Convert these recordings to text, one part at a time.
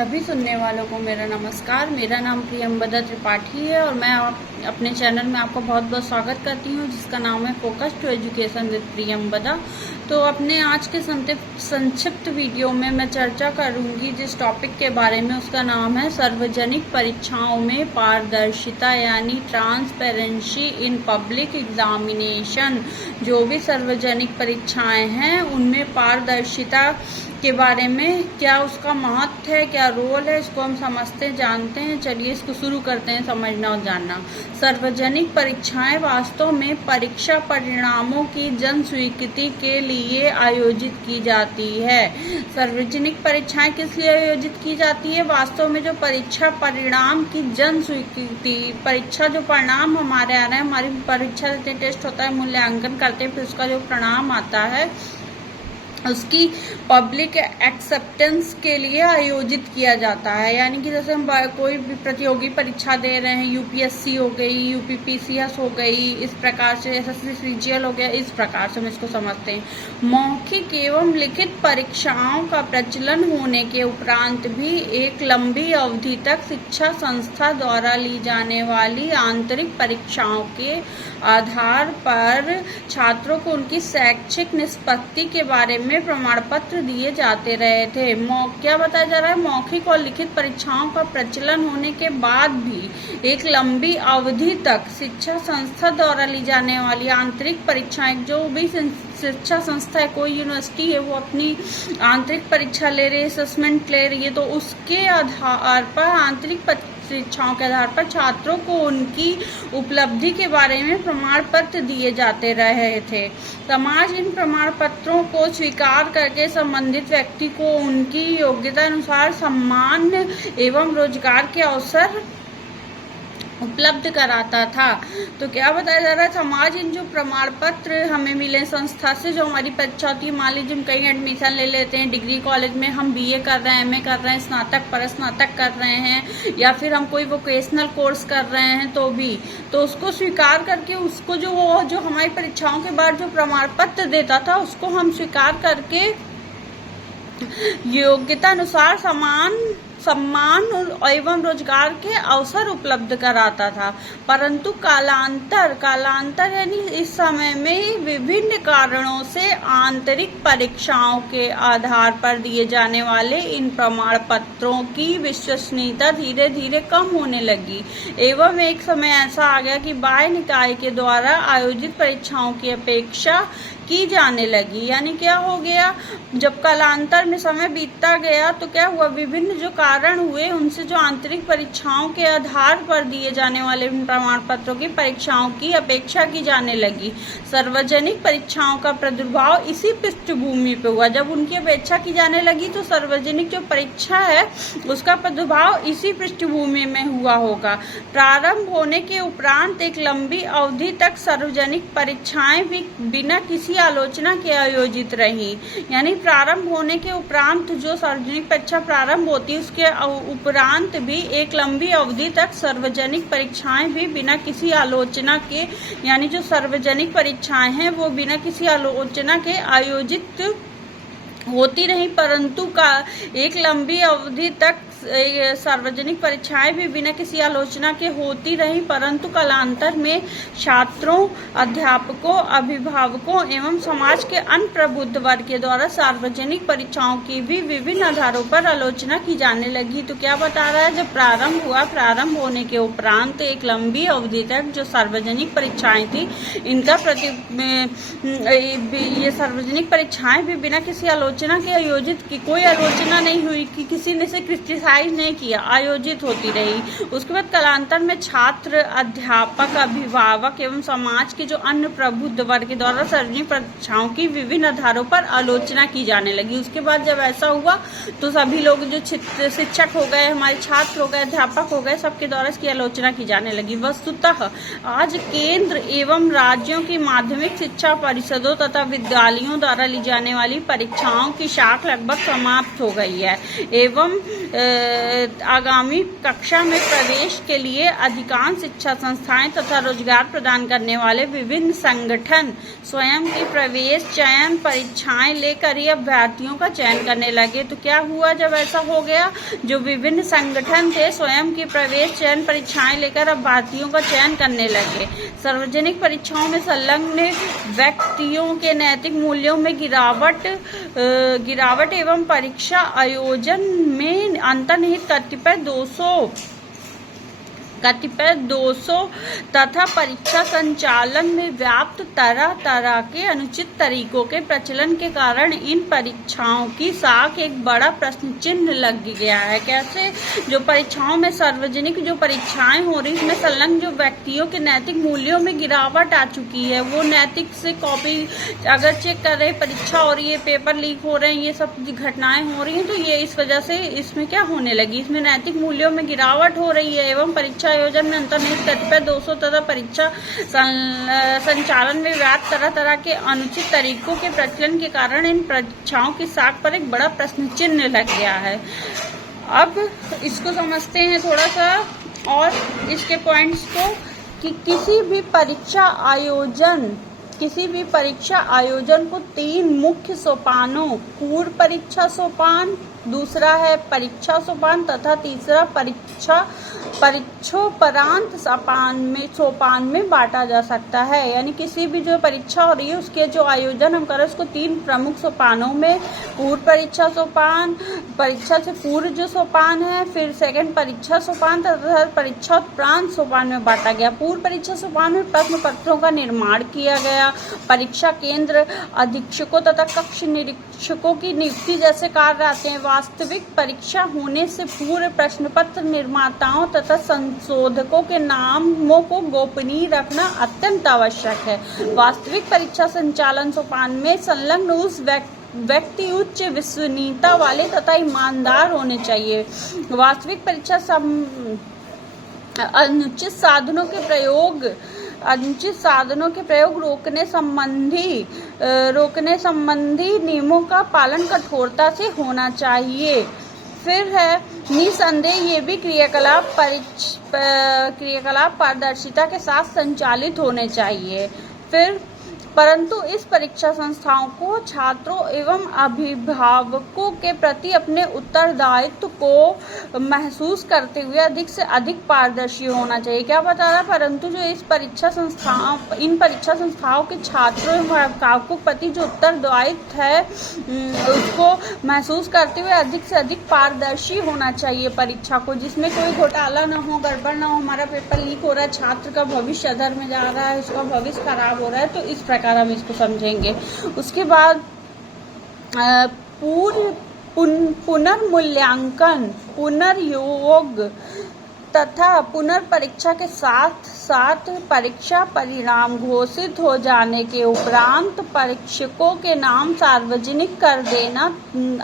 सभी सुनने वालों को मेरा नमस्कार। मेरा नाम प्रियंबदा त्रिपाठी है और मैं अपने चैनल में आपका बहुत बहुत स्वागत करती हूँ, जिसका नाम है focus to education with Priyambada. तो अपने आज के संक्षिप्त वीडियो में मैं चर्चा करूँगी जिस टॉपिक के बारे में, उसका नाम है सार्वजनिक परीक्षाओं में पारदर्शिता यानी ट्रांसपेरेंसी इन पब्लिक एग्जामिनेशन। जो भी सार्वजनिक परीक्षाएं हैं उनमें पारदर्शिता के बारे में क्या उसका महत्व है, क्या रोल है, इसको हम समझते जानते हैं। चलिए इसको शुरू करते हैं समझना और जानना। सार्वजनिक परीक्षाएं वास्तव में परीक्षा परिणामों की जन स्वीकृति के लिए आयोजित की जाती है। सार्वजनिक परीक्षाएं किस लिए आयोजित की जाती है? वास्तव में जो परीक्षा परिणाम की जन स्वीकृति, परीक्षा जो परिणाम हमारे आ रहे हैं, हमारी परीक्षा देते टेस्ट होता है, मूल्यांकन करते हैं, फिर उसका जो परिणाम आता है उसकी पब्लिक एक्सेप्टेंस के लिए आयोजित किया जाता है। यानी कि जैसे हम कोई भी प्रतियोगी परीक्षा दे रहे हैं, यूपीएससी हो गई, यूपीपीसीएस हो गई, इस प्रकार से एसएससी सीजीएल हो गया, इस प्रकार से हम इसको समझते हैं। मौखिक एवं लिखित परीक्षाओं का प्रचलन होने के उपरांत भी एक लंबी अवधि तक शिक्षा संस्था द्वारा ली जाने वाली आंतरिक परीक्षाओं के आधार पर छात्रों को उनकी शैक्षिक निष्पत्ति के बारे में प्रमाण पत्र दिए जाते रहे थे। क्या बताया जा रहा है? मौखिक और लिखित परीक्षाओं का प्रचलन होने के बाद भी एक लंबी अवधि तक शिक्षा संस्था द्वारा ली जाने वाली आंतरिक परीक्षाएं, जो भी शिक्षा संस्था है, कोई यूनिवर्सिटी है, वो अपनी आंतरिक परीक्षा ले रही है, असेसमेंट ले रही है, तो उसके आधार पर आंतरिक परीक्षाओं के आधार पर छात्रों को उनकी उपलब्धि के बारे में प्रमाण पत्र दिए जाते रहे थे। समाज इन प्रमाण पत्रों को स्वीकार करके संबंधित व्यक्ति को उनकी योग्यता अनुसार सम्मान एवं रोजगार के अवसर उपलब्ध कराता था। तो क्या बताया जा रहा है? समाज इन जो प्रमाण पत्र हमें मिले संस्था से, जो हमारी परीक्षा होती है, मान लीजिए हम कहीं एडमिशन ले लेते हैं, डिग्री कॉलेज में हम बीए कर रहे हैं, एमए कर रहे हैं, स्नातक परस्नातक कर रहे हैं, या फिर हम कोई वोकेशनल कोर्स कर रहे हैं, तो उसको स्वीकार करके उसको जो हमारी परीक्षाओं के बाद जो प्रमाण पत्र देता था उसको हम स्वीकार करके योग्यता अनुसार सम्मान एवं रोजगार के अवसर उपलब्ध कराता था। परंतु कालांतर यानी इस समय में विभिन्न कारणों से आंतरिक परीक्षाओं के आधार पर दिए जाने वाले इन प्रमाण पत्रों की विश्वसनीयता धीरे धीरे कम होने लगी एवं एक समय ऐसा आ गया कि बाह्य निकाय के द्वारा आयोजित परीक्षाओं की अपेक्षा की जाने लगी। यानी क्या हो गया, जब कालांतर में समय बीतता गया तो क्या हुआ, विभिन्न जो कारण हुए उनसे जो आंतरिक परीक्षाओं के आधार पर दिए जाने वाले प्रमाण पत्रों की परीक्षाओं की अपेक्षा की जाने लगी। सार्वजनिक परीक्षाओं का प्रादुर्भाव इसी पृष्ठभूमि पे हुआ। जब उनकी अपेक्षा की जाने लगी तो सार्वजनिक जो परीक्षा है उसका प्रादुर्भाव इसी पृष्ठभूमि में हुआ होगा। प्रारंभ होने के उपरांत एक लंबी अवधि तक सार्वजनिक परीक्षाएं भी बिना किसी आलोचना के आयोजित रही। यानी प्रारंभ होने के उपरांत जो सार्वजनिक परीक्षा प्रारंभ होती है उसके उपरांत भी एक लंबी अवधि तक सार्वजनिक परीक्षाएं भी बिना किसी आलोचना के, यानी जो सार्वजनिक परीक्षाएं हैं वो बिना किसी आलोचना के आयोजित होती रही। परंतु एक लंबी अवधि तक सार्वजनिक परीक्षाएं भी बिना किसी आलोचना के होती रही, परंतु कालांतर में छात्रों, अध्यापकों, अभिभावकों एवं समाज के अन्य प्रबुद्ध वर्ग के द्वारा सार्वजनिक परीक्षाओं की भी विभिन्न आधारों पर आलोचना की जाने लगी। तो क्या बता रहा है, जब प्रारंभ हुआ, प्रारंभ होने के उपरांत एक लंबी अवधि तक जो सार्वजनिक परीक्षाएं थी, इनका ये सार्वजनिक परीक्षाएं भी बिना किसी आलोचना के आयोजित की, कोई आलोचना नहीं हुई कि किसी ने से क्रिटिसाइज नहीं किया, आयोजित होती रही। उसके बाद कालांतर में छात्र, अध्यापक, अभिभावक एवं समाज के जो अन्य प्रबुद्ध वर्ग के द्वारा सार्वजनिक परीक्षाओं की विभिन्न आधारों पर आलोचना की जाने लगी। उसके बाद जब ऐसा हुआ तो सभी लोग जो शिक्षक हो गए, हमारे छात्र हो गए, अध्यापक हो गए, सबके द्वारा इसकी आलोचना की जाने लगी। वस्तुतः आज केंद्र एवं राज्यों की माध्यमिक शिक्षा परिषदों तथा विद्यालयों द्वारा ली जाने वाली परीक्षाओं की शाख लगभग समाप्त हो गई है एवं आगामी कक्षा में प्रवेश के लिए अधिकांश शिक्षा संस्थाएं तथा रोजगार प्रदान करने वाले विभिन्न संगठन स्वयं की प्रवेश चयन परीक्षाएं लेकर ही अभ्यर्थियों का चयन करने लगे। तो क्या हुआ जब ऐसा हो गया, जो विभिन्न संगठन थे स्वयं की प्रवेश चयन परीक्षाएं लेकर अभ्यर्थियों का चयन करने लगे। सार्वजनिक परीक्षाओं में संलग्न व्यक्तियों के नैतिक मूल्यों में गिरावट एवं परीक्षा आयोजन में अंतर्निहित कतिपय दोषों तथा परीक्षा संचालन में व्याप्त तरह तरह के अनुचित तरीकों के प्रचलन के कारण इन परीक्षाओं की साख एक बड़ा प्रश्न चिन्ह लग गया है। कैसे? जो परीक्षाओं में सार्वजनिक जो परीक्षाएं हो रही, इसमें संलग्न जो व्यक्तियों के नैतिक मूल्यों में गिरावट आ चुकी है। वो नैतिक से कॉपी अगर चेक कर रहे, परीक्षा हो रही है, पेपर लीक हो रहे हैं, ये सब घटनाएं हो रही हैं, तो ये इस वजह से इसमें क्या होने लगी, इसमें नैतिक मूल्यों में गिरावट हो रही है एवं परीक्षा आयोजन में अंतर्निहित कतिपय दोषों तथा परीक्षा संचालन में व्याप्त तरह तरह के अनुचित तरीकों के प्रचलन के कारण इन परीक्षाओं की साख पर एक बड़ा प्रश्न चिन्ह लग गया है। अब इसको समझते हैं थोड़ा सा और इसके पॉइंट्स को, कि किसी भी परीक्षा आयोजन को 3 मुख्य सोपानों, पूर्व परीक्षा सोपान, दूसरा है परीक्षा सोपान तथा तीसरा परीक्षोपरांत सोपान में बांटा जा सकता है। यानी किसी भी जो परीक्षा हो रही है उसके जो आयोजन हम कर रहे हैं उसको 3 प्रमुख सोपानों में, पूर्व परीक्षा सोपान, परीक्षा से पूर्व जो सोपान है, फिर सेकंड परीक्षा सोपान तथा परीक्षोपरांत सोपान में बांटा गया। पूर्व परीक्षा सोपान में प्रश्न पत्रों का निर्माण किया गया, परीक्षा केंद्र अधीक्षकों तथा कक्ष निरीक्षकों की नियुक्ति जैसे कार्य आते हैं। वास्तविक परीक्षा होने से पूर्व प्रश्न पत्र निर्माताओं तथा संशोधकों के नामों को गोपनीय रखना अत्यंत आवश्यक है। वास्तविक परीक्षा संचालन सोपान में संलग्न उस व्यक्ति उच्च विश्वसनीयता वाले तथा ईमानदार होने चाहिए। वास्तविक परीक्षा अनुचित साधनों के प्रयोग रोकने संबंधी नियमों का पालन कठोरता से होना चाहिए। फिर है निसंदेह ये भी क्रियाकलाप पारदर्शिता के साथ संचालित होने चाहिए। फिर परंतु इस परीक्षा संस्थाओं को छात्रों एवं अभिभावकों के प्रति अपने उत्तरदायित्व को महसूस करते हुए अधिक से अधिक पारदर्शी होना चाहिए। क्या बता रहा? परंतु जो इन परीक्षा संस्थाओं के छात्रों एवं अभिभावकों के प्रति जो उत्तरदायित्व है उसको महसूस करते हुए अधिक से अधिक पारदर्शी होना चाहिए परीक्षा को, जिसमें कोई घोटाला न हो, गड़बड़ न हो, हमारा पेपर लीक हो रहा है, छात्र का भविष्य अधर में जा रहा है, उसका भविष्य खराब हो रहा है, तो इस प्रकार हम इसको समझेंगे। उसके बाद पुनर्मूल्यांकन, पुनर्योग तथा पुनर्परीक्षा के साथ साथ परीक्षा परिणाम घोषित हो जाने के उपरांत परीक्षकों के नाम सार्वजनिक कर देना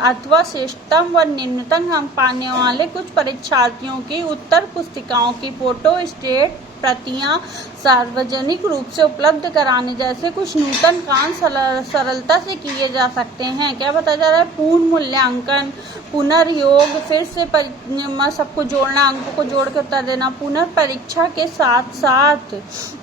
अथवा श्रेष्ठतम व निम्नतम अंक पाने वाले कुछ परीक्षार्थियों की उत्तर पुस्तिकाओं की फोटो स्टेट प्रतियां सार्वजनिक रूप से उपलब्ध कराने जैसे कुछ नूतन काम सरलता से किए जा सकते हैं। क्या बताया जा रहा है? पूर्ण मूल्यांकन, पुनर्योग, फिर से सबको जोड़ना, अंकों को जोड़ के उत्तर देना, पुनर्परीक्षा के साथ साथ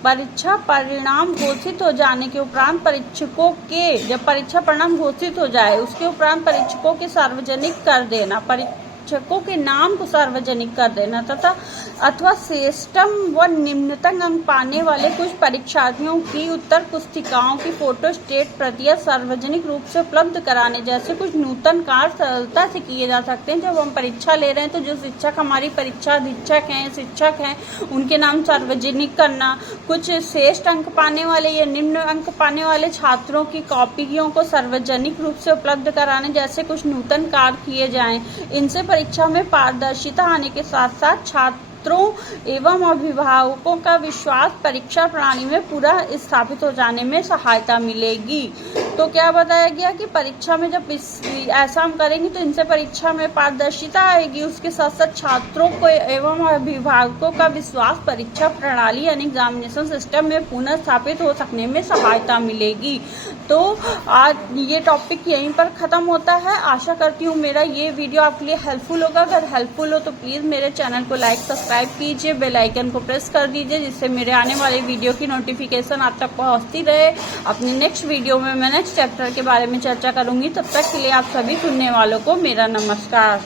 परीक्षा परिणाम घोषित हो जाने के उपरांत परीक्षकों के, जब परीक्षा परिणाम घोषित हो जाए उसके उपरांत परीक्षकों के सार्वजनिक कर देना, परीक्षकों के नाम को सार्वजनिक कर देना तथा अथवा श्रेष्ठतम व निम्नतम अंक पाने वाले कुछ परीक्षार्थियों की उत्तर पुस्तिकाओं की फोटो स्टेट प्रतियां सार्वजनिक रूप से उपलब्ध कराने जैसे कुछ नूतन कार्य सरलता से किए जा सकते हैं। जब हम परीक्षा ले रहे हैं तो जो शिक्षक हमारी परीक्षा अधीक्षक हैं, शिक्षक हैं, उनके नाम सार्वजनिक करना, कुछ श्रेष्ठ अंक पाने वाले या निम्न अंक पाने वाले छात्रों की कॉपियों को सार्वजनिक रूप से उपलब्ध कराने जैसे कुछ नूतन कार्य किए जाएं। इनसे परीक्षा में पारदर्शिता आने के साथ साथ छात्रों एवं अभिभावकों का विश्वास परीक्षा प्रणाली में पूरा स्थापित हो जाने में सहायता मिलेगी। तो क्या बताया गया कि परीक्षा में जब ऐसा हम करेंगे तो इनसे परीक्षा में पारदर्शिता आएगी। उसके साथ साथ छात्रों को एवं अभिभावकों का विश्वास परीक्षा प्रणाली यानी एग्जामिनेशन सिस्टम में पुनः स्थापित हो सकने में सहायता मिलेगी। तो आज ये टॉपिक यहीं पर ख़त्म होता है। आशा करती हूँ मेरा ये वीडियो आपके लिए हेल्पफुल होगा। अगर हेल्पफुल हो तो प्लीज़ मेरे चैनल को लाइक सब्सक्राइब कीजिए, बेल आइकन को प्रेस कर दीजिए, जिससे मेरे आने वाले वीडियो की नोटिफिकेशन आप तक पहुँचती रहे। अपनी नेक्स्ट वीडियो में मैं नेक्स्ट चैप्टर के बारे में चर्चा करूँगी। तब तक के लिए आप सभी सुनने वालों को मेरा नमस्कार।